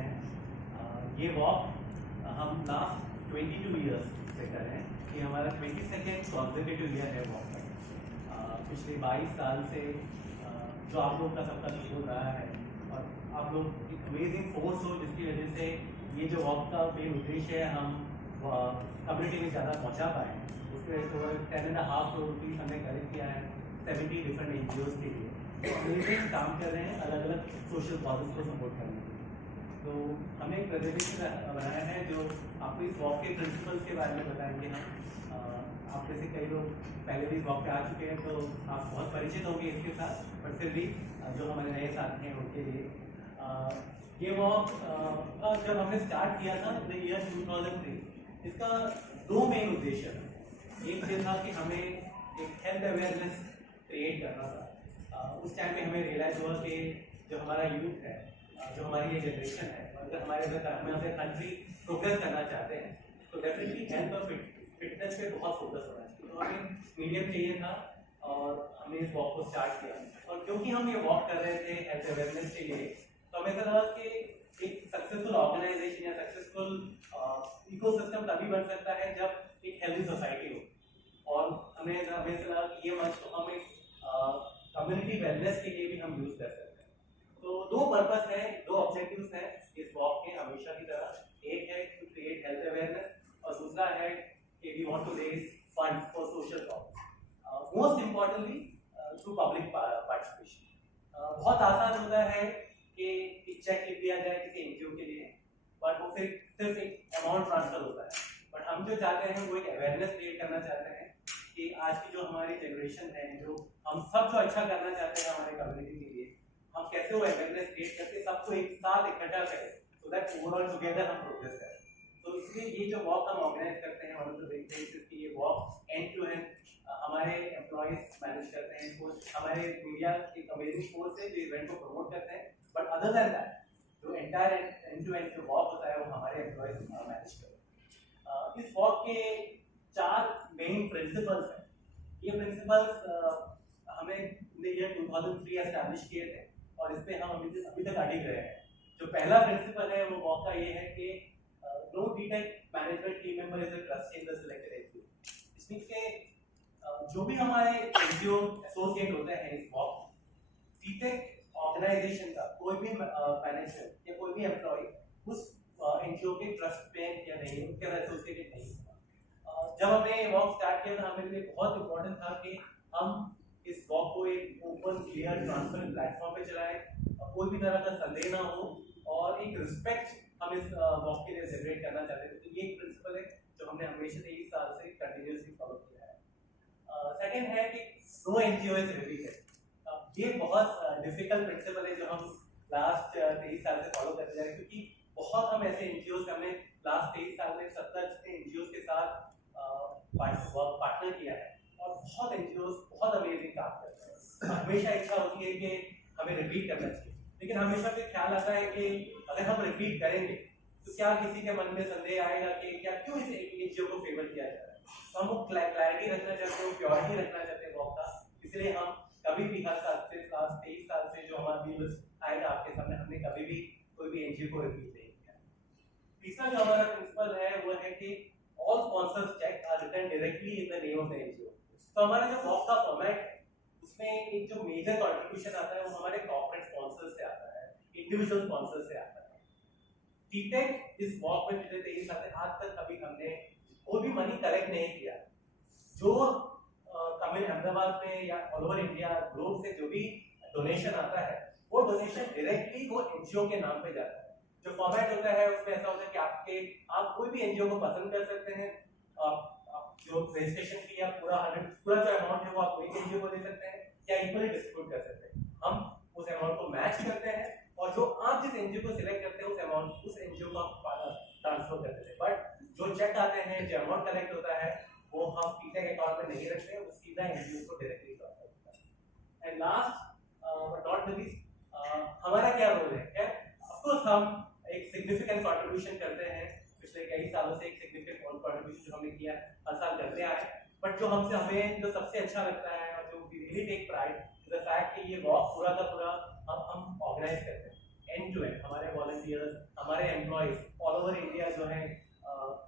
हैं। ये वॉक हम लास्ट 22 ईयर्स से कर रहे हैं। ये हमारा 22nd कॉन्सेक्यूटिव ईयर है वॉक का। पिछले 22 साल से जो आप लोग का सबका सपोर्ट रहा है और आप लोग एक अमेजिंग फोर्स हो, जिसकी वजह से ये जो वॉक का मेन उद्देश्य है हम कम्युनिटी में ज़्यादा पहुँचा पाए। उसके वजह से 10.5 करोड़ रुपीज़ हमने कलेक्ट किया है 70 डिफरेंट NGOs के लिए, तो अमेजिंग काम कर रहे हैं अलग अलग सोशल कॉजेज़ को सपोर्ट करने के लिए। तो हमने एक प्रेजेंटेशन बनाया है जो आपको इस वॉक के प्रिंसिपल्स के बारे में बताएंगे। हम आप जैसे कई लोग पहले भी वॉक पे आ चुके हैं तो आप बहुत परिचित होंगे इसके साथ, पर फिर भी जो हमारे नए साथी हैं उनके लिए ये वॉक जब हमने स्टार्ट किया था द ईयर 2003, इसका 2 मेन उद्देश्य था। एक ये था कि हमें एक हेल्थ अवेयरनेस क्रिएट करना था। उस टाइम पे हमें रियलाइज हुआ कि जो हमारा यूथ है, जो हमारी ये जनरेशन है, अगर हमारे कंट्री प्रोग्रेस करना चाहते हैं तो डेफिनेटली हेल्थ और फिटनेस पे बहुत फोकस होना चाहिए। तो हमें मीडियम चाहिए था और हमने इस वॉक को स्टार्ट किया। और क्योंकि हम ये वॉक कर रहे थे हेल्थ अवेयरनेस के लिए, तो हमें लगा कि एक सक्सेसफुल ऑर्गेनाइजेशन या सक्सेसफुल इकोसिस्टम तभी बन सकता है जब एक हेल्दी सोसाइटी हो। और हमें लगा कि ये मंच को हम एक कम्युनिटी वेलनेस के लिए भी हम यूज कर सकते हैं। तो 2 पर्पस है, 2 ऑब्जेक्टिव्स हैं इस वॉक के हमेशा की तरह। एक है टू क्रिएट हेल्थ अवेयरनेस और दूसरा है कि we want to raise funds for social cause, most importantly through public participation. बहुत आसान होता है कि एक चेक लिख दिया जाए किसी NGO के लिए, बट वो सिर्फ एक अमाउंट ट्रांसफर होता है। बट हम जो चाहते हैं वो एक अवेयरनेस क्रिएट करना चाहते हैं कि आज की जो हमारी जनरेशन है, जो हम सब जो अच्छा करना चाहते हैं हमारे कम्युनिटी के लिए, हम कैसे वो अवेयरनेस क्रिएट करके सबको एक साथ इकट्ठा करें सो दैट ओवरऑल टुगेदर हम प्रोग्रेस करें। तो इसलिए ये जो वॉक हम ऑर्गेनाइज करते हैं one of the big things कि ये वॉक एंड टू एंड हमारे एम्प्लॉइज मैनेज करते हैं इसको, हमारे मीडिया एक अमेजिंग फोर्स है जो इवेंट को प्रमोट करते हैं। बट अदर देन दैट जो एंटायर एंड टू एंड जो वॉक होता है वो हमारे एम्प्लॉइज मैनेज करते हैं। इस वॉक के 4 मेन प्रिंसिपल्स हैं। ये प्रिंसिपल्स हमें ईयर 2003 एस्टैब्लिश किए थे और इस पे हम अभी तक अडिग रहे हैं। जो पहला प्रिंसिपल है वो वॉक का ये है कि no B.Tech management team member is a trust in the selected NGO। इसमें के जो भी हमारे NGO एसोसिएट होते हैं इस वॉक, B.Tech ऑर्गेनाइजेशन का कोई भी मैनेजर या कोई भी एम्प्लॉय उस NGO के ट्रस्ट पे या नहीं, उनके एसोसिएटेड नहीं होगा। जब हमने वॉक स्टार्ट किया था हमारे लिए बहुत इंपॉर्टेंट था कि हम इस वॉक को एक ओपन क्लियर ट्रांसपेरेंट प्लेटफॉर्म पे चलाएं, कोई भी तरह का संदेह ना हो और एक रिस्पेक्ट हम इस वॉक के लिए जनरेट करना चाहते थे। तो ये एक प्रिंसिपल है जो हमने हमेशा 23 साल से कंटिन्यूअसली फॉलो किया है। सेकंड है कि नो NGO इज रिपीटेड। ये बहुत डिफिकल्ट प्रिंसिपल है जो हम लास्ट 23 साल से फॉलो करते हैं, क्योंकि बहुत हम ऐसे NGOs हमने लास्ट 23 साल में 70 NGOs के साथ पार्टनर किया है और बहुत NGOs बहुत अमेजिंग काम करते हैं। हमेशा इच्छा होती है कि हमें रिपीट करना चाहिए, लेकिन हमेशा फिर ख्याल आता है कि अगर हम रिपीट करेंगे तो क्या किसी के मन में संदेह आएगा कि क्या क्यों इस NGO को फेवर किया जा रहा है। तो हम क्लैरिटी रखना चाहते हैं, प्योरिटी रखना चाहते हैं वॉक का। इसलिए हम कभी भी हर साल से लास्ट 23 साल से जो हमारा व्यूअर्स आएगा आपके सामने, हमने कभी भी कोई भी NGO को रिपीट नहीं किया। तीसरा जो हमारा प्रिंसिपल है वो है कि all sponsors cheque are written directly in the name of the NGO। तो हमारा जो वॉक का फॉर्मेट है उसमें एक जो मेजर कंट्रीब्यूशन आता है वो हमारे कॉर्पोरेट स्पॉन्सर्स से आता है, इंडिविजुअल स्पॉन्सर्स से आता है। B.Tech इस वॉक में पिछले 23 साल से आज तक कभी हमने कोई भी मनी कलेक्ट नहीं किया। जो अहमदाबाद में या ऑल ओवर इंडिया ग्लोब से जो भी डोनेशन आता है वो डोनेशन डायरेक्टली वो NGO के नाम पे जाता है। जो फॉर्मेट होता है उसमें ऐसा होता है कि आप कोई भी NGO को पसंद कर सकते हैं। आप जो रजिस्ट्रेशन फी या पूरा जो अमाउंट है वो आप कोई NGO को दे सकते हैं या इक्वली डिस्ट्रीब्यूट कर सकते हैं। हम उस अमाउंट को मैच करते हैं और जो आप जिस NGO को सिलेक्ट करते हैं उस अमाउंट उस NGO को आप ट्रांसफर कर देते हैं। बट जो चेक आते हैं, जो अमाउंट कलेक्ट होता है वो हम B.Tech अकाउंट में नहीं रखते हैं, वो सीधा NGO को डायरेक्टली ट्रांसफर होता है। And last but not the least हमारा क्या रोल है? ऑफ कोर्स हम एक सिग्निफिकेंट कंट्रीब्यूशन करते हैं। पिछले कई सालों से एक सिग्निफिकेंट कंट्रीब्यूशन जो हमने किया हर साल करते आए। बट जो हमें जो सबसे अच्छा लगता है और जो we really take pride in the fact कि ये वॉक पूरा का पूरा हम ऑर्गेनाइज करते हैं एंड टू एंड। हमारे वॉलंटियर्स, हमारे एम्प्लॉयज ऑल ओवर इंडिया जो है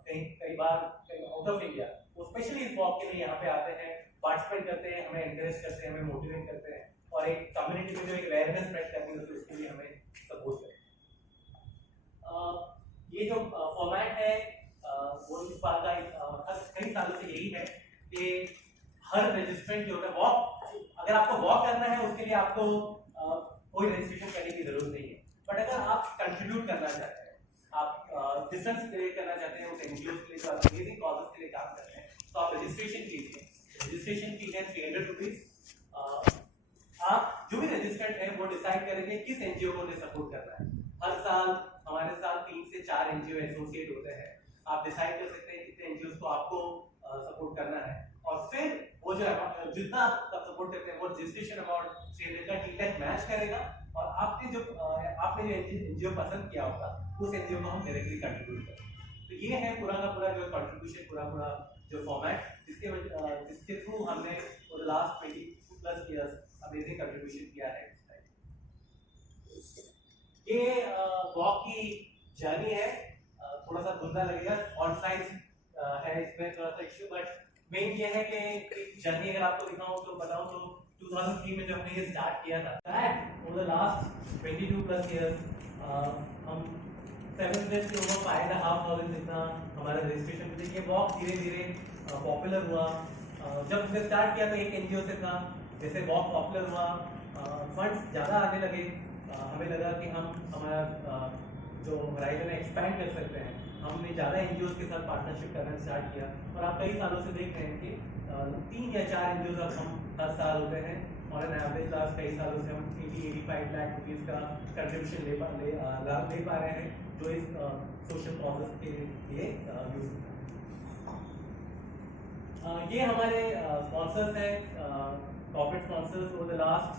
कई बार आउट ऑफ इंडिया वो स्पेशली इस वॉक के लिए यहाँ पे आते हैं, पार्टिसिपेट करते हैं, हमें एनकरेज करते हैं, हमें मोटिवेट करते हैं और एक कम्युनिटी में जो एक अवेयरनेस स्प्रेड करनी होती है उसके लिए हमें सपोर्ट करते हैं। ये जो फॉर्मेट है वो इस बार का कई सालों से यही है कि हर रजिस्ट्रेंट जो है वॉक, अगर आपको वॉक करना है उसके लिए आपको कोई रजिस्ट्रेशन करने की जरूरत नहीं है, बट अगर आप कंट्रीब्यूट करना चाहते हैं, आप डिस्टेंस क्रिएट करना चाहते हैं उस एनजीओ के लिए जो आप अमेजिंग कॉजेस के लिए काम कर रहे हैं, तो आप रजिस्ट्रेशन कीजिए। रजिस्ट्रेशन फी है 300 रुपीज। आप जो भी रजिस्टर्ड है वो डिसाइड करेंगे किस एनजीओ को उन्हें सपोर्ट करना है। हर साल हमारे साथ 3 से 4 एनजीओ एसोसिएट होते हैं, आप डिसाइड कर सकते हैं कितने एनजीओ को आपको सपोर्ट करना है और फिर वो जो जितना आप सपोर्ट करते हैं वो रजिस्ट्रेशन अमाउंट 300 का टी-टेक मैच करेगा और आपने जो एनजीओ पसंद किया होगा उस एनजीओ को हम डायरेक्टली कंट्रीब्यूट करेंगे। तो ये है पूरा का पूरा जो कंट्रीब्यूशन, पूरा जो फॉर्मेट जिसके थ्रू हमने for the last 20+ years amazing contribution किया है। ये वॉक की जर्नी है, थोड़ा सा धुंधला लगेगा, फॉन्ट साइज है इसमें थोड़ा सा इश्यू, बट मेन ये है कि जर्नी अगर आपको दिखाऊं तो बताऊं तो 2003 में जब हमने ये स्टार्ट किया था, that over the last 22+ years हम 7 डेज के ओवर 5,500 जितना हमारा रजिस्ट्रेशन हुआ। ये वॉक धीरे धीरे पॉपुलर हुआ। जब हमने स्टार्ट किया तो एक एनजीओ से था, जैसे वॉक पॉपुलर हुआ फंड्स ज़्यादा आने लगे, हमें लगा कि हम हमारा जो होराइजन है एक्सपैंड कर सकते हैं। हमने ज़्यादा एनजीओ के साथ पार्टनरशिप करना स्टार्ट किया और आप कई सालों से देख रहे हैं कि 3 या 4 एनजीओ अब हम हर साल होते हैं और एन एवरेज लास्ट कई सालों से हम 80-85 लाख रुपीज़ का कंट्रीब्यूशन ले पा रहे हैं जो इस सोशल कॉजेस के लिए यूज होता है। ये हमारे स्पॉन्सर्स हैं, corporate sponsors over the last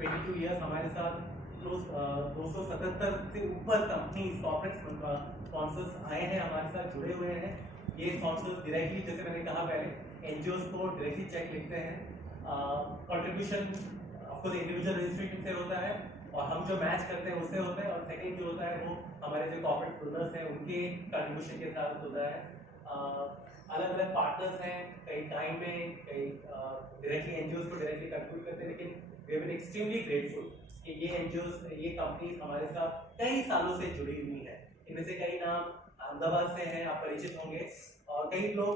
22 years हमारे साथ 277 से ऊपर कंपनीज कॉर्पोरेट स्पॉन्सर्स आए हैं, हमारे साथ जुड़े हुए हैं। ये स्पॉन्सर्स डायरेक्टली, जैसे मैंने कहा पहले, एनजीओ को डायरेक्टली चेक लिखते हैं। कंट्रीब्यूशन ऑफकोर्स इंडिविजुअल रजिस्ट्रेशन से होता है और हम जो मैच करते हैं उससे होता है, और सेकंड जो होता है वो हमारे जो कॉर्पोरेट डोनर्स हैं उनके कंट्रीब्यूशन के साथ होता है। अलग अलग पार्टनर्स हैं, कई टाइम में कई डायरेक्टली एनजीओ को डायरेक्टली कंट्रीब्यूट करते हैं, लेकिन we have been extremely grateful कि ये एनजीओस, ये कंपनीज हमारे साथ कई सालों से जुड़ी हुई हैं। इनमें से कई नाम अहमदाबाद से हैं, आप परिचित होंगे, और कई लोग,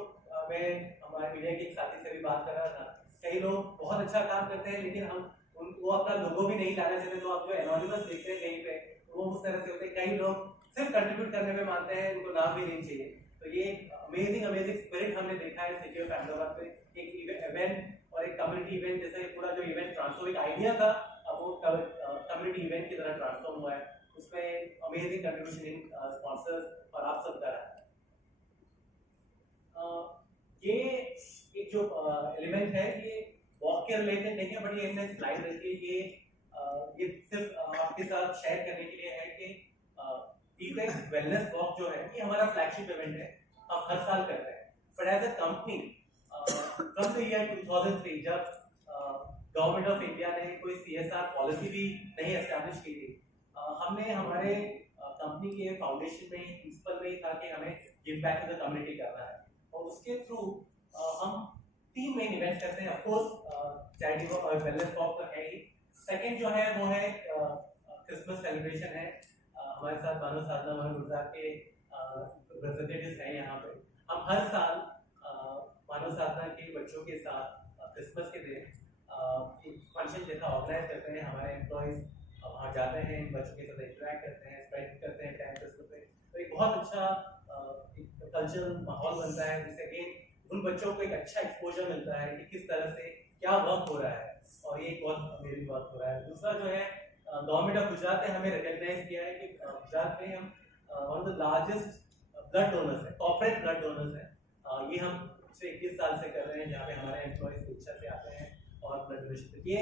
मैं हमारे मीडिया के एक साथी से भी बात कर रहा था, कई लोग बहुत अच्छा काम करते हैं लेकिन हम उनको अपना लोगो भी नहीं लाना चाहते, तो आप जो एनोनिमस देखते हैं कहीं पे वो उस तरह से होते हैं। कई लोग सिर्फ कंट्रीब्यूट करने में मानते हैं, उनको नाम भी नहीं चाहिए। तो ये अमेजिंग स्पिरिट हमने देखा है सिटी ऑफ अहमदाबाद पे, एक इवेंट और एक कम्युनिटी इवेंट जैसा ये पूरा जो इवेंट ट्रांसफॉर्म, एक आइडिया था, अब वो कम्युनिटी इवेंट की तरह ट्रांसफॉर्म हुआ है। उसमें अमेजिंग कंट्रीब्यूशन इन स्पॉन्सर्स और आप सब का रहा है। ये एक जो एलिमेंट है ये वॉक के रिलेटेड नहीं है, बट ये हमने स्लाइड रखी है, ये सिर्फ आपके साथ शेयर करने के लिए है कि टी-टेक वेलनेस वॉक जो है ये हमारा फ्लैगशिप इवेंट है, हम हर साल करते हैं। But as a company from the year 2003 जब गवर्नमेंट ऑफ इंडिया ने कोई CSR पॉलिसी भी नहीं एस्टैब्लिश की थी, हमने हमारे कंपनी के फाउंडेशन में प्रिंसिपल में ही था कि हमें give back to the community करना है, और उसके थ्रू हम 3 मेन इवेंट्स करते हैं। ऑफ कोर्स चैरिटी वॉक और वेलनेस वॉक तो है ही, सेकंड जो है वो है क्रिसमस सेलिब्रेशन है। हमारे साथ मानव साधना महल गुजरात के रिप्रेजेंटेटिव्स हैं यहाँ पे। हम हर साल मानव साधना के बच्चों के साथ क्रिसमस के दिन एक फंक्शन जैसा ऑर्गेनाइज करते हैं। हमारे एम्प्लॉयज वहाँ जाते हैं, बच्चों के साथ इंटरेक्ट करते हैं, स्पेंड करते हैं टाइम क्रिसमस में। तो एक बहुत अच्छा एक कल्चरल माहौल बनता है, जिससे कि उन बच्चों को एक अच्छा एक्सपोजर मिलता है कि किस तरह से क्या वर्क हो रहा है, और ये बहुत अमेजिंग वर्क हो रहा है। दूसरा जो है, गवर्नमेंट ऑफ गुजरात ने हमें रिकॉग्नाइज किया है कि गुजरात में हम one of the largest blood donors है, कॉर्पोरेट ब्लड डोनर्स है। ये हम पिछले 21 साल से कर रहे हैं, जहाँ पे हमारे एम्प्लॉयज इच्छा से आते हैं और ब्लड डोनेशन। ये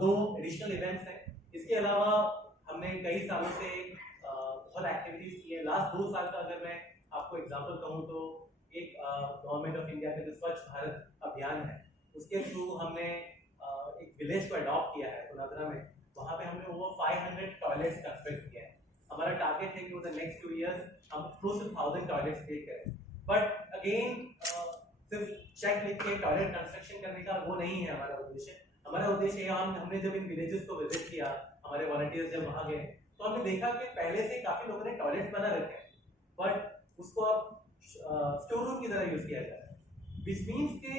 2 एडिशनल इवेंट्स हैं। इसके अलावा हमने कई सालों से बहुत एक्टिविटीज की है। लास्ट 2 साल का अगर मैं आपको एग्जांपल कहूँ तो एक गवर्नमेंट ऑफ इंडिया का जो स्वच्छ भारत अभियान है, उसके थ्रू हमने एक विलेज को अडॉप्ट किया है पुनादरा में। वहाँ पे हमने ओवर 500 टॉयलेट्स कंस्ट्रक्ट किया है। हमारा टारगेट है कि वो द नेक्स्ट 2 years हम क्लोज टू 1000 टॉयलेट्स क्रिएट करें। बट अगेन सिर्फ चेक लिख के टॉयलेट कंस्ट्रक्शन करने का वो नहीं है हमारा उद्देश्य। हमारा उद्देश्य हमने जब इन विलेजेस को विजिट किया, हमारे वॉलंटियर्स जब वहाँ गए, तो हमने देखा कि पहले से काफी लोगों ने टॉयलेट बना रखे हैं, बट उसको अब स्टोर रूम की तरह यूज किया जा रहा है। विच मीन्स के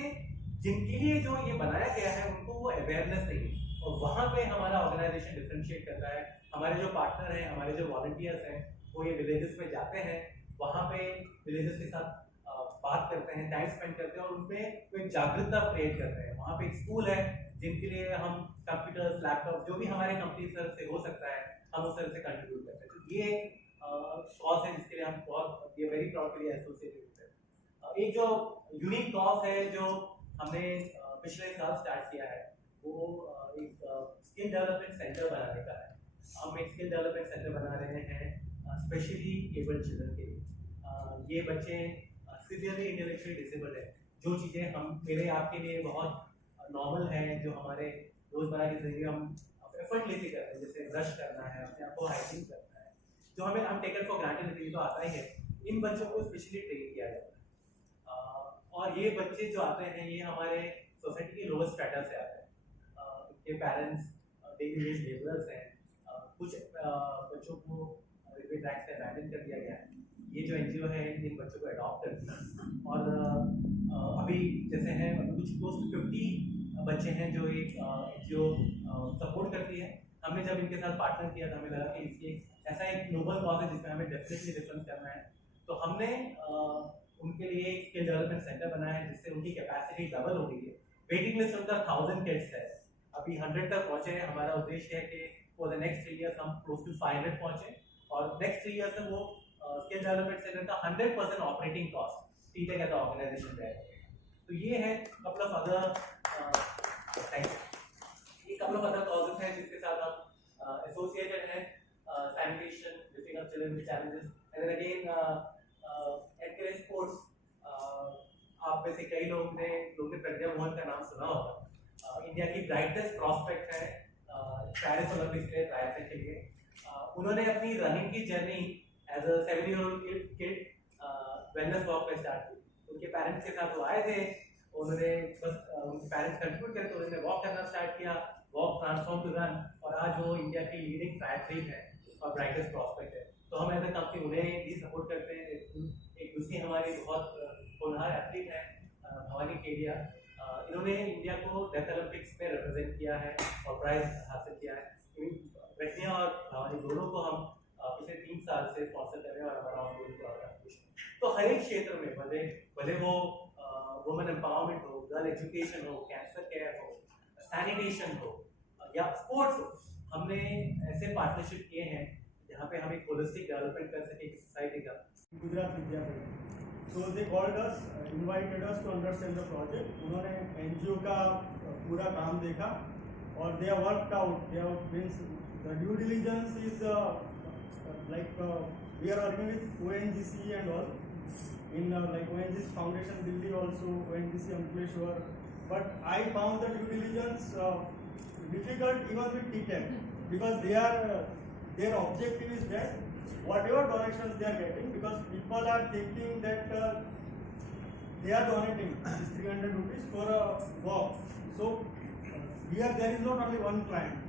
जिनके लिए जो ये बनाया गया है उनको वो अवेयरनेस नहीं है, और वहाँ पे हमारा ऑर्गेनाइजेशन डिफरेंशिएट करता है। हमारे जो पार्टनर हैं, हमारे जो वॉलंटियर्स हैं, वो ये विलेजेस में जाते हैं, वहाँ पे विलेजेस के साथ बात करते हैं, टाइम स्पेंड करते हैं और उनपे कोई जागरूकता क्रिएट करते हैं। वहाँ पे एक स्कूल है जिनके लिए हम कंप्यूटर्स, लैपटॉप, जो भी हमारे कंपनी सर से हो सकता है हम उस तरह से कंट्रीब्यूट करते हैं। तो ये कॉज है जिसके लिए हम बहुत वेरी प्राउडली एसोसिएटेड हैं। एक जो यूनिक कॉज है जो हमने पिछले साल स्टार्ट किया है, वो एक स्किल डेवलपमेंट सेंटर बनाने का है। हम एक स्किल डेवलपमेंट सेंटर बना रहे हैं स्पेशली एबल्ड चिल्ड्रन के लिए। ये बच्चे सीवियरली इंटेलेक्चुअली डिसेबल्ड है। जो चीज़ें हम मेरे आपके लिए बहुत नॉर्मल है, जो हमारे रोजमर्रा की जिंदगी हम एफर्टलेसली करते हैं, जैसे ब्रश करना है, अपने आप को हाइजीन करना है, जो हमें हम टेकन फॉर ग्रांटेड तो आता ही है, इन बच्चों को स्पेशली ट्रेन किया जाता है। और ये बच्चे जो आते हैं ये हमारे सोसाइटी के लोअर स्ट्रेटा से आते हैं। इनके पेरेंट्स डेली वेज लेबरर्स हैं। कुछ बच्चों को रेलवे ट्रैक्स पे अबैंडन कर दिया गया है। ये जो एनजीओ है इन बच्चों को अडॉप्ट करती है, और अभी जैसे हैं कुछ क्लोज टू 50 बच्चे हैं जो एक एनजीओ सपोर्ट करती है। हमने जब इनके साथ पार्टनर किया तो हमें लगा कि इसकी ऐसा एक ग्लोबल कॉज है जिसमें हमें डेफिनेटली डिफरेंस करना है। तो हमने उनके लिए एक स्किल डेवलपमेंट सेंटर बनाया है जिससे उनकी कैपेसिटी डबल हो गई है। वेटिंग लिस्ट उनका 1000 किड्स है, अभी 100 तक पहुंचे हैं। हमारा उद्देश्य है कि फॉर द नेक्स्ट 3 years हम क्लोज टू 500 पहुंचे, और नेक्स्ट 3 years तक वो स्किल डेवलपमेंट सेंटर का 100% ऑपरेटिंग कॉस्ट टीटेक एज ऑर्गेनाइजेशन रहेगा। तो ये है कपल ऑफ अदर कॉजेस हैं जिसके साथ हम एसोसिएटेड हैं। सैनिटेशन, लिफ्टिंग अप चिल्ड्रन के challenges, and then again encourage sports. आप में से कई लोगों ने प्रज्ञा मोहन का नाम सुना होगा। इंडिया की ब्राइटेस्ट प्रॉस्पेक्ट है पेरिस ओलंपिक्स के लिए ट्रायल के लिए। उन्होंने अपनी रनिंग की journey as a 7-year-old kid wellness walk पे स्टार्ट की। उनके पेरेंट्स के साथ वो आए थे, उन्होंने बस उनके पेरेंट्स कंट्रीब्यूट करके उन्होंने वॉक करना स्टार्ट किया, वॉक ट्रांसफॉर्म टू रन, और आज वो इंडिया की लीडिंग ट्रायथलीट है और ब्राइटेस्ट प्रॉस्पेक्ट है। तो हम एज अ कंपनी उन्हें भी सपोर्ट करते हैं। एक दूसरी हमारी बहुत होनहार एथलीट है भवानी केडिया, इन्होंने इंडिया को डेफ ओलंपिक्स में रिप्रेजेंट किया है और प्राइज हासिल किया है। प्रज्ञा और भवानी दोनों को हम पिछले 3 साल से स्पॉन्सर कर रहे हैं और हमारा ऑनगोइंग प्रोग्राम। तो हर एक क्षेत्र में भले वो वुमेन एम्पावरमेंट हो, गर्ल एजुकेशन हो, कैंसर केयर हो, सैनिटेशन हो या स्पोर्ट्स हो, हमने ऐसे पार्टनरशिप किए हैं जहाँ पे हम एक होलिस्टिक डेवलपमेंट कर सके सोसाइटी का। Gujarat Vidyapith, so they called us, invited us to understand the project. उन्होंने एनजीओ का पूरा काम देखा और they have worked out, they have means the due diligence is like we are working with ONGC and all in like ONGC Foundation Delhi also, ONGC Ankleshwar, but I found the due diligence difficult even with TTEC because they are their objective is that whatever donations they are getting, because people are thinking that they are donating this 300 rupees for a walk. So here there is not only one client,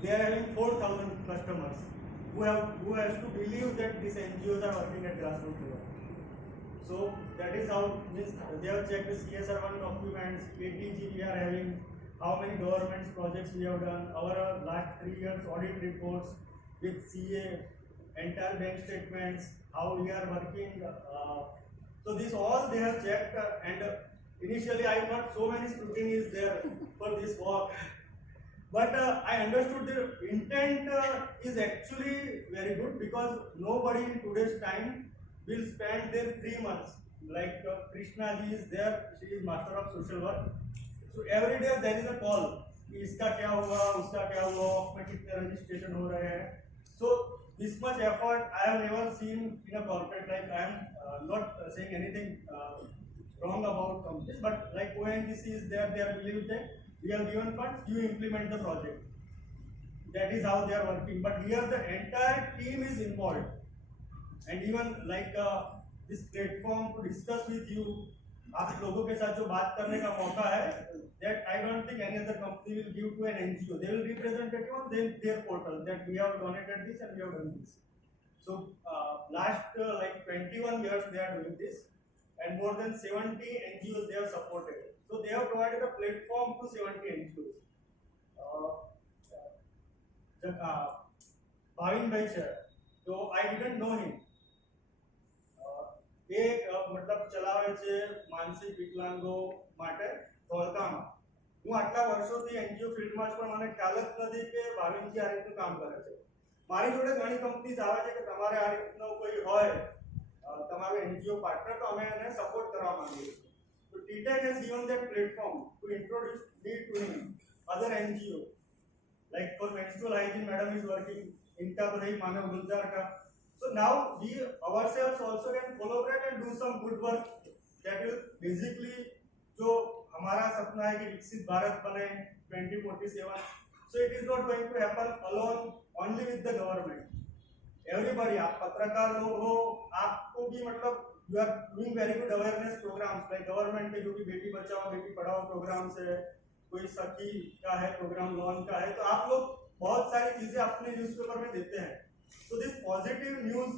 they are having 4,000 customers who has to believe that these NGOs are working at grassroots level. So that is how means they have checked the CSR1 documents, ATG we are having, how many government projects we have done, our last 3 years audit reports with CA, entire bank statements, how we are working. So this all they have checked, and initially I thought so many scrutiny is there for this work, but I understood the intent is actually very good, because nobody in today's time will spend their 3 months. Like Krishna ji is there, she is master of social work. So every day there is a call, इसका क्या हुआ, उसका क्या हुआ, में कितने registration हो रहे हैं. So this much effort I have never seen in a corporate life. I am not saying anything wrong about companies, but like ONGC is there, they are believe that we have given funds, you implement the project. that is how they are working. But here the entire team is involved, and even like this platform to discuss with you, आप लोगों के साथ जो बात करने का मौका है, that I don't think any other company will give to an NGO. They will represent it on their portal that we have donated this and we have done this. So last like 21 years they are doing this, and more than 70 NGOs they have supported. So they have provided a platform to 70 NGOs. Bhavin भाई sir, तो I didn't know him. એક મતલબ ચલાવે છે માનસિક વિકલાંગો માટે ધોળકામાં. હું આટલા વર્ષોથી એનજીઓ ફિલ્ડમાં છું, પણ મને ખ્યાલ જ નથી કે ભાવિનજી આ રીતનું કામ કરે છે. મારી જોડે ઘણી કંપનીઝ આવે છે કે તમારે આ રીતનો કોઈ હોય તમારો એનજીઓ પાર્ટનર, તો અમે એને સપોર્ટ કરવા માંગીએ છીએ. તો ટીટેક has given that platform to introduce me to him, other NGO. Like for menstrual hygiene, madam is working in Tabrai, Manav Gulzar ka. So now we ourselves also can collaborate and do some good work that will basically जो हमारा सपना है कि विकसित भारत बने 2047. So it is not going to happen alone only with the government. Everybody, आप पत्रकार लोग हो, आपको भी मतलब you are doing very good awareness programs like government के जो भी बेटी बचाओ बेटी पढ़ाओ programs है, कोई सखी का है प्रोग्राम, लोन का है, तो आप लोग बहुत सारी चीजें अपने न्यूज़पेपर में देते हैं. So this positive news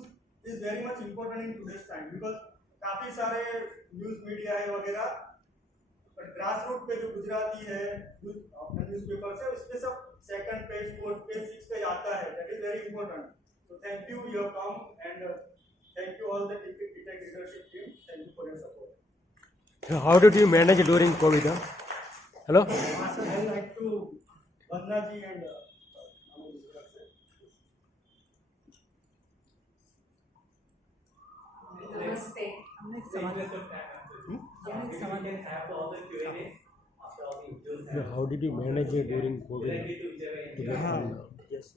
is very much important in today's time because काफी सारे न्यूज़ मीडिया है वगैरह, ग्रास रूट पे जो गुजराती है न्यूज़पेपर से उसपे सब second page, fourth page, six page आता है. That is very important. So thank you, you have come, and thank you all the TTEC leadership team. Thank you for your support. So how did you manage during COVID? Hello? I would like to Vandana ji and Namaste. How did you manage during COVID? yes.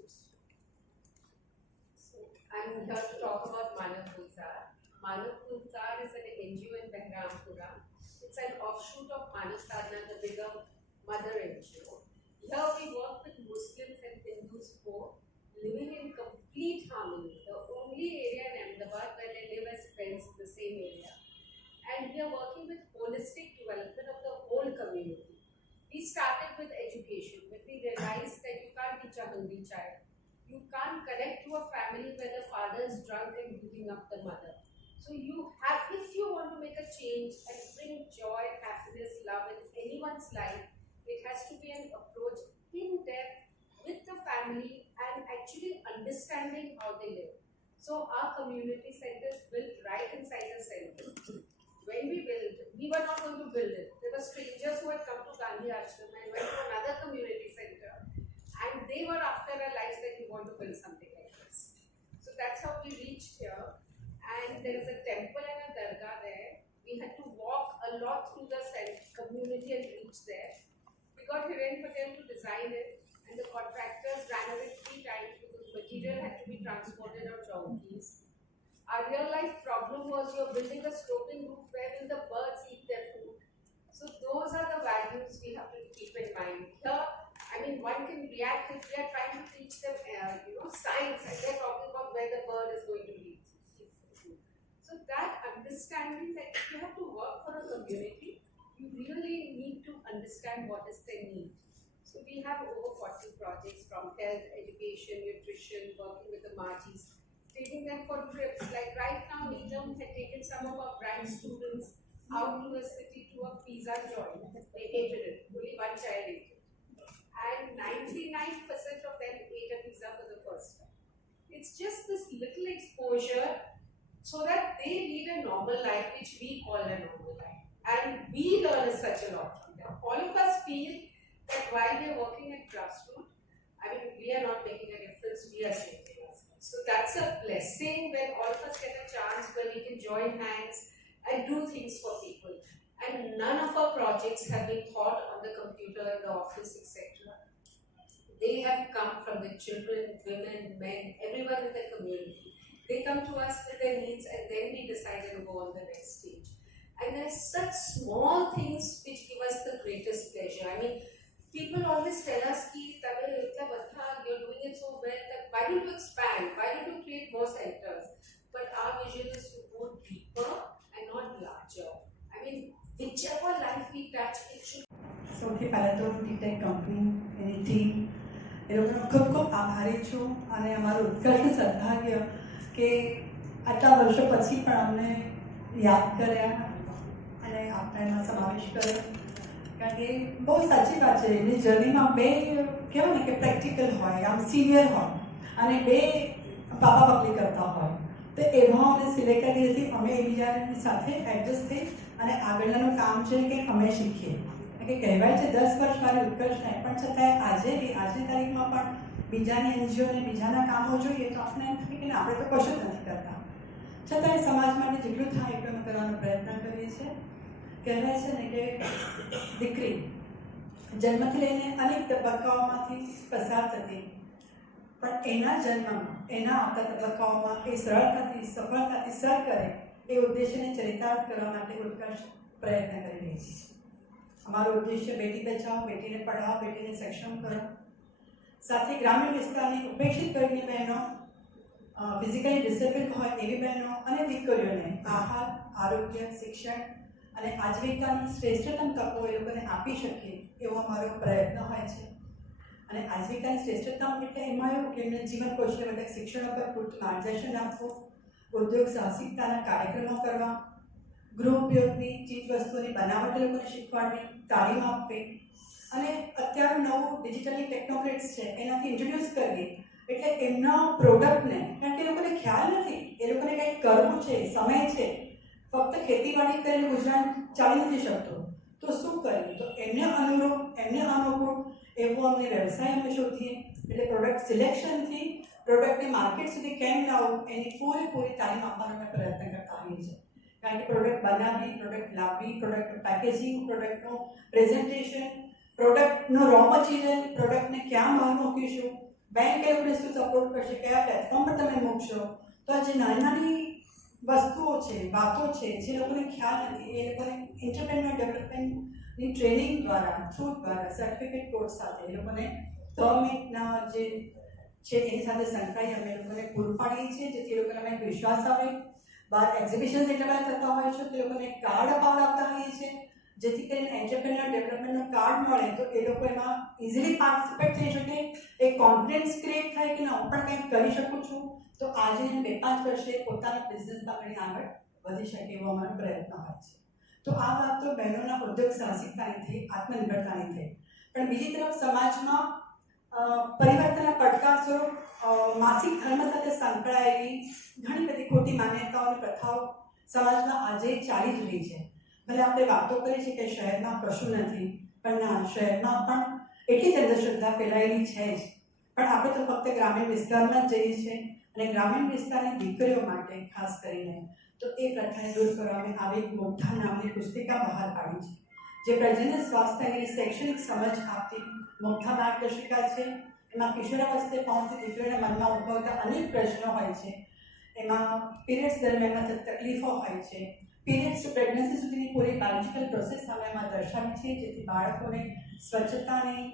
I'm here to talk about Manav Gulzar. Manav Gulzar is an NGO in Behrampura. It's an offshoot of Manav Sadhana, the bigger mother NGO. Here we work with Muslims and Hindus both, living in complete harmony. The only area in Ahmedabad where they live as friends in the same area. And we are working with holistic development of the whole community. We started with education, but we realized that you can't teach a hungry child. You can't connect to a family where the father is drunk and beating up the mother. So you have, if you want to make a change and bring joy, happiness, love in anyone's life, it has to be an approach in depth with the family and actually understanding how they live. So our community center is built right inside the center. When we built, we were not going to build it. There were strangers who had come to Gandhi Ashram and went to another community center, and they were after our lives that we want to build something like this. So that's how we reached here. And there is a temple and a dargah there. We had to walk a lot through the community and reach there. We got Hiren Patel to design it, and the contractors ran away 3 times because material had to be transported on donkeys. Our real life problem was you're building a sloping roof, where will the birds eat their food? So those are the values we have to keep in mind. Here, I mean, one can react if we are trying to teach them, science, and they're talking about where the bird is going to eat food. So that understanding that if you have to work for a community, you really need to understand what is their need. So we have over 40 projects from health, education, nutrition, working with the Majis, taking them for trips. Like right now, Neelam had taken some of our brand students out to a city to a pizza joint. They hated it. Only one child ate it. And 99% of them ate a pizza for the first time. It's just this little exposure so that they lead a normal life, which we call a normal life. And we learn such a lot from them. All of us feel that while we are working at grassroots, I mean, we are not making a difference, we are changing ourselves. So that's a blessing when all of us get a chance where we can join hands and do things for people. And none of our projects have been thought on the computer, in the office, etc. They have come from the children, women, men, everyone in the community. They come to us with their needs, and then we decide and go on the next stage. And there's such small things which give us the greatest pleasure. I mean, people always tell us कि तबे इतना बड़ा you're doing it so well that why don't you expand, why don't you create more centers, but our vision is to go deeper and not larger. I mean whichever life we touch it should. સૌથી પહેલાં તો ટીટેક company એની team એ લોકોનો ખૂબ ખૂબ આભારી છું અને અમારું ઉત્કર્ષ સદભાગ્ય કે આટલા વર્ષો પછી પણ અમને યાદ કર્યા અને આપણે એમાં સમાવેશ કર્યો કારણ કે બહુ સાચી વાત છે એની જર્નીમાં બે કહેવાય ને કે પ્રેક્ટિકલ હોય આમ સિનિયર હોય અને બે પાપા પગલી કરતા હોય તો એમાં અમને સિલેક્ટ કરી હતી અમે એકબીજાની સાથે એડજસ્ટ થઈ અને આગળનું કામ છે કે અમે શીખીએ કે કહેવાય છે 10 વર્ષ મારી ઉત્કર્ષ નહીં પણ છતાંય આજે બી આજની તારીખમાં પણ બીજાની એનજીઓને બીજાના કામો જોઈએ તો આપણે એમ થાય કે આપણે તો કશું જ નથી કરતા છતાંય સમાજ માટે જેટલું થાય એટલું અમે કરવાનો પ્રયત્ન કરીએ છીએ કહેવાય છે ને કે દીકરી જન્મથી લઈને અનેક તબક્કાઓમાંથી પસાર થતી પણ એના જન્મમાં એના આવતા તબક્કાઓમાં એ સરળતાથી સફળતાથી સર કરે એ ઉદ્દેશ્યને ચરિતાર્થ કરવા માટે ઉત્કર્ષ પ્રયત્ન કરી રહી છે हमारा उद्देश्य बेटी बचाओ बेटी ने पढ़ाओ बेटी ने सक्षम करो साथ ही ग्रामीण विस्तार में उपेक्षित करनी बहनों फिजिकली डिसेबल्ड हो एवी बहनों અને દીકરીઓને આહાર આરોગ્ય શિક્ષણ અને આજીવિકાની શ્રેષ્ઠતમ તકો એ લોકોને આપી શકીએ એવો અમારો પ્રયત્ન હોય છે અને આજીવિકાની શ્રેષ્ઠતમ એટલે એમાં એવું કે એમને જીવન કૌશલ્યવર્ધક શિક્ષણ પર પૂરતું માર્ગદર્શન આપવું ઉદ્યોગ સાહસિકતાના કાર્યક્રમો કરવા ગૃહ ઉપયોગની ચીજ વસ્તુઓની બનાવટ લોકોને શીખવાડવી તાલીમ આપવી અને અત્યારે નવું ડિજિટલી ટેકનોક્રેટ્સ છે એનાથી ઇન્ટ્રોડ્યુસ કરવી એટલે એમના પ્રોડક્ટને કારણ કે એ લોકોને ખ્યાલ નથી એ લોકોને કંઈક કરવું છે સમય છે ફક્ત ખેતીવાડી કરીને ગુજરાન ચાલી નથી શકતો તો શું કરવું તો એમને અનુરૂપ એમને અનુકૂળ એવો અમને વ્યવસાય અમે શોધીએ એટલે પ્રોડક્ટ સિલેક્શનથી પ્રોડક્ટને માર્કેટ સુધી કેમ લાવવું એની પૂરેપૂરી તાલીમ આપવાનો અમે પ્રયત્ન કરતા હોઈએ છીએ કારણ કે પ્રોડક્ટ બનાવવી પ્રોડક્ટ લાવવી પ્રોડક્ટનું પેકેજિંગ પ્રોડક્ટનું પ્રેઝન્ટેશન પ્રોડક્ટનો રો મટીરિયલ પ્રોડક્ટને ક્યાં બહાર મૂકીશું બેંક એ લોકોને શું સપોર્ટ કરશે કયા પ્લેટફોર્મ પર તમે મૂકશો તો આ જે નાની નાની વસ્તુઓ છે વાતો છે જે લોકોને ખ્યાલ નથી એ લોકોને એન્ટરપ્રેન્યોર ડેવલપમેન્ટની ટ્રેનિંગ દ્વારા થ્રુ દ્વારા સર્ટિફિકેટ કોર્સ સાથે એ લોકોને 3 મિનિટના જે છે એની સાથે સંકળાઈ અમે લોકોને પૂરું પાડીએ છીએ જેથી એ લોકોને અમે વિશ્વાસ આવે બહાર એક્ઝિબિશન્સ એટલા બધા થતા હોય છે તો એ લોકોને કાર્ડ અપાવડાવતા હોઈએ છીએ જેથી કરીને એન્ટરપ્રેન્યોર ડેવલપમેન્ટનું કાર્ડ મળે તો એ લોકો એમાં ઇઝીલી પાર્ટિસિપેટ થઈ શકે એક કોન્ફિડન્સ ક્રિએટ થાય કે ના હું પણ કંઈક કરી શકું છું તો આજે 2-5 વર્ષે પોતાના બિઝનેસ પકડીને આગળ વધી શકે એવો અમારો પ્રયત્ન હોય છે તો આ વાત તો બહેનોના ઉદ્યોગ સાહસિકતાની થઈ આત્મનિર્ભરતાની થઈ પણ બીજી તરફ સમાજમાં પરિવર્તનના પડકાર સ્વરૂપ માસિક ધર્મ સાથે સંકળાયેલી ઘણી બધી ખોટી માન્યતાઓ અને પ્રથાઓ સમાજમાં આજે ચાલી જ રહી છે ભલે આપણે વાતો કરીએ છીએ કે શહેરમાં કશું નથી પણ ના શહેરમાં પણ એટલી જ અંધશ્રદ્ધા ફેલાયેલી છે જ પણ આપણે તો ફક્ત ગ્રામીણ વિસ્તારમાં જ જઈએ છીએ અને ગ્રામીણ વિસ્તારની દીકરીઓ માટે ખાસ કરીને તો એ પ્રથાને દૂર કરવા અમે આવી મોટા નામની પુસ્તિકા બહાર પાડી છે જે પ્રજનન સ્વાસ્થ્ય અને શૈક્ષણિક સમજ આપતી મોટા માર્ગદર્શિકા છે એમાં કિશોરાવસ્થે પહોંચતી દીકરીઓના મનમાં ઉદ્ભવતા અનેક પ્રશ્નો હોય છે એમાં પીરિયડ્સ દરમિયાન થતી તકલીફો હોય છે પીરિયડ્સ ટુ પ્રેગ્નન્સી સુધીની પૂરી બાયોલોજિકલ પ્રોસેસ અમે એમાં દર્શાવી છે જેથી બાળકોને સ્વચ્છતાની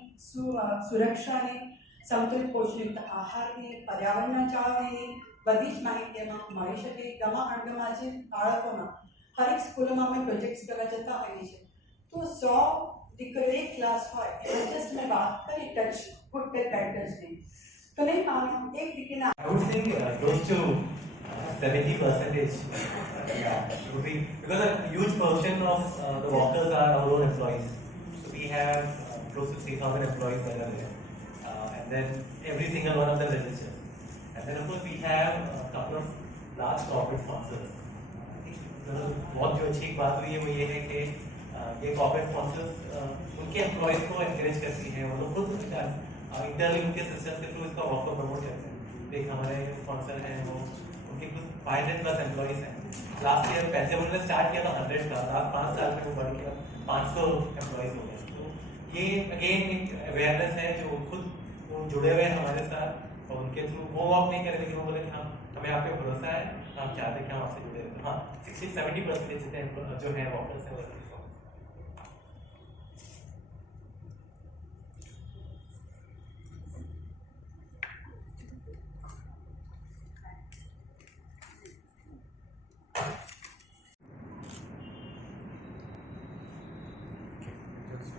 સુરક્ષાની સંતુલિત પોષણયુક્ત આહારની પર્યાવરણના જાળવણીની બધી જ માહિતી એમાં મળી શકે ગમા અણગમા જે બાળકોના હરેક સ્કૂલોમાં અમે પ્રોજેક્ટ્સ કરવા જતા હોઈએ છીએ તો 100 દીકરીઓ એક ક્લાસ હોય એમાં જસ્ટ મેં વાત કરી ટચ ગુડ ટચ બેડ ટચની તો નહીં માનો એક દીકરીના I would say close to 70%. Yeah, would be because a huge portion of the walkers are our own employees. So we have close to 3,000 employees that are there, and then every single one of them registers. And then of course we have a couple of large corporate sponsors. I think बहुत जो अच्छी बात हुई है वो ये है कि ये corporate sponsors उनके employees को encourage करती हैं वो लोग खुद इंटरनली उनके सिस्टम के थ्रू इसका वॉकर प्रमोट करते हैं एक हमारे स्पॉन्सर हैं वो उनके कुछ 500+ एम्प्लॉइज हैं लास्ट ईयर पैसे उन्होंने स्टार्ट किया था 100 का लास्ट 5 साल में वो बढ़ गया 500 एम्प्लॉइज हो गए तो ये अगेन एक अवेयरनेस है जो खुद वो जुड़े हुए हैं हमारे साथ और उनके थ्रू वो वॉक नहीं करें लेकिन वो बोले कि हाँ हमें आप पे भरोसा है हम चाहते हैं कि हम आपसे जुड़े रहें हाँ 60-70% जो है वॉकर्स हैं